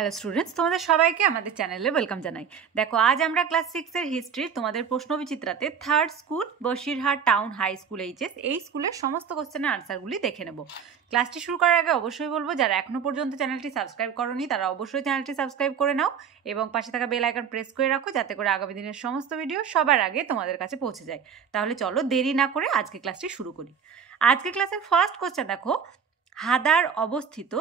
Hello students, তোমাদের সবাইকে আমাদের চ্যানেলে ওয়েলকাম জানাই। দেখো, আজ আমরা ক্লাস 6 এর হিস্ট্রির তোমাদের প্রশ্নবিচিত্রাতে third school Basirhat town high school HS এই স্কুলের সমস্ত কোশ্চেনের আনসারগুলি দেখে নেব। ক্লাসটি শুরু করার আগে অবশ্যই বলবো, যারা এখনো পর্যন্ত চ্যানেলটি সাবস্ক্রাইব করোনি তারা অবশ্যই চ্যানেলটি সাবস্ক্রাইব করে নাও এবং পাশে থাকা বেল আইকন প্রেস করে রাখো, যাতে করে আগামী দিনের সমস্ত ভিডিও সবার আগে তোমাদের কাছে পৌঁছে যায়। তাহলে চলো দেরি না করে আজকে ক্লাসটি শুরু করি। আজকে ক্লাসের ফার্স্ট কোশ্চেন দেখো, হাদার অবস্থিত,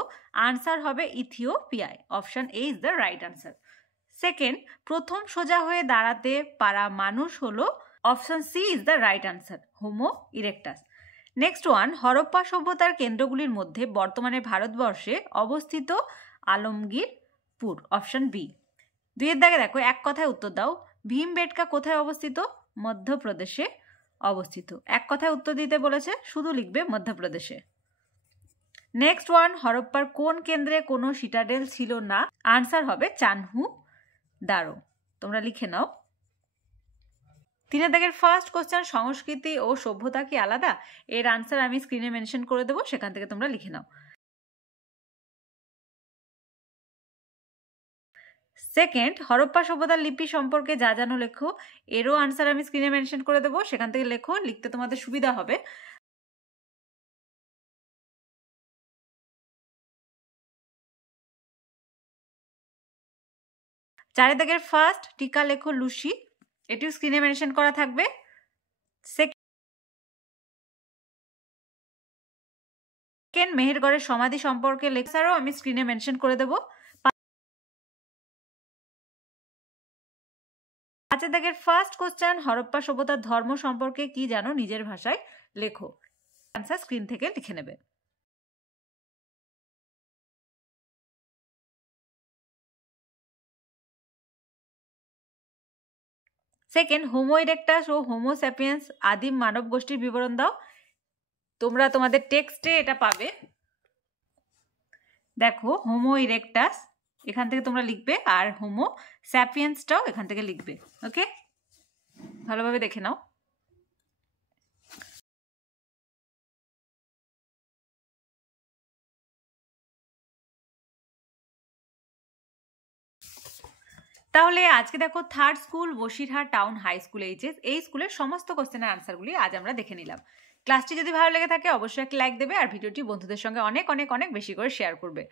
আনসার হবে ইথিওপিয়ায়। Option A is the right answer. Second, প্রথম সোজা হয়ে দাঁড়াতে পারা মানুষ হলো, option C is the right answer, homo erectus. Next one, Harappa সভ্যতার কেন্দ্রগুলির মধ্যে বর্তমানে ভারতবর্ষে অবস্থিত আলমগীরপুর, অপশন বি। দুইয়ের দাগে দেখো, এক কথায় উত্তর দাও। ভীমবেটকা কোথায় অবস্থিত? মধ্যপ্রদেশে অবস্থিত। এক কথায় উত্তর দিতে বলেছে, শুধু লিখবে মধ্যপ্রদেশে। নেক্সট ওয়ান, হরপ্পার কোন কেন্দ্রে কোনো সিটাডেল ছিল না? আনসার হবে চানহু দারো। তোমরা লিখে নাও। তিনের দাগের ফার্স্ট কোশ্চেন, সংস্কৃতি ও সভ্যতা কি আলাদা? এর আনসার আমি স্ক্রিনে মেনশন করে দেবো, সেখান থেকে তোমরা লিখে নাও। সেকেন্ড, হরপ্পা সভ্যতার লিপি সম্পর্কে যা জানো লেখো। এরও আনসার আমি স্ক্রিনে মেনশন করে দেবো, সেখান থেকে লেখো, লিখতে তোমাদের সুবিধা হবে। চারের দাগের ফার্স্ট, টিকা লেখো লুসি, এটিও স্ক্রিনে মেনশন করা থাকবে। সেকেন্ড, মেহেরগড়ের সমাধি সম্পর্কে লেখারও আমি স্ক্রিনে মেনশন করে দেবো। পাঁচের দাগের ফার্স্ট কোশ্চেন, হরপ্পা সভ্যতার ধর্ম সম্পর্কে কি জানো? নিজের ভাষায় লেখো। আনসার স্ক্রিন থেকে লিখে নেবে। সেকেন্ড, হোমো ইরেক্টাস ও হোমো স্যাপিয়েন্স আদিম মানব গোষ্ঠীর বিবরণ দাও। তোমরা তোমাদের টেক্সটে এটা পাবে। দেখো, হোমো ইরেক্টাস এখান থেকে তোমরা লিখবে, আর হোমো স্যাপিয়েন্সটাও এখান থেকে লিখবে। ওকে, ভালোভাবে দেখে নাও। তাহলে আজকে দেখো, third school Basirhat town high school HS এই স্কুলের সমস্ত কোশ্চেনের আনসারগুলি আজ আমরা দেখে নিলাম। ক্লাসটি যদি ভালো লেগে থাকে অবশ্যই একটা লাইক দেবে, আর ভিডিওটি বন্ধুদের সঙ্গে অনেক অনেক অনেক বেশি করে শেয়ার করবে।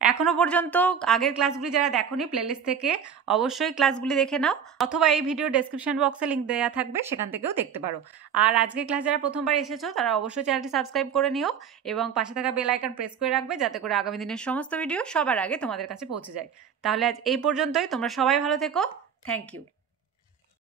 এখনো পর্যন্ত আগের ক্লাসগুলি যারা দেখোনি, প্লেলিস্ট থেকে অবশ্যই ক্লাসগুলি দেখে নাও, অথবা এই ভিডিও ডেসক্রিপশন বক্সে লিঙ্ক দেওয়া থাকবে, সেখান থেকেও দেখতে পারো। আর আজকের ক্লাস যারা প্রথমবার এসেছো তারা অবশ্যই চ্যানেলটি সাবস্ক্রাইব করে নিও এবং পাশে থাকা বেল আইকন প্রেস করে রাখবে, যাতে করে আগামী দিনের সমস্ত ভিডিও সবার আগে তোমাদের কাছে পৌঁছে যায়। তাহলে আজ এই পর্যন্তই। তোমরা সবাই ভালো থেকো। Thank you.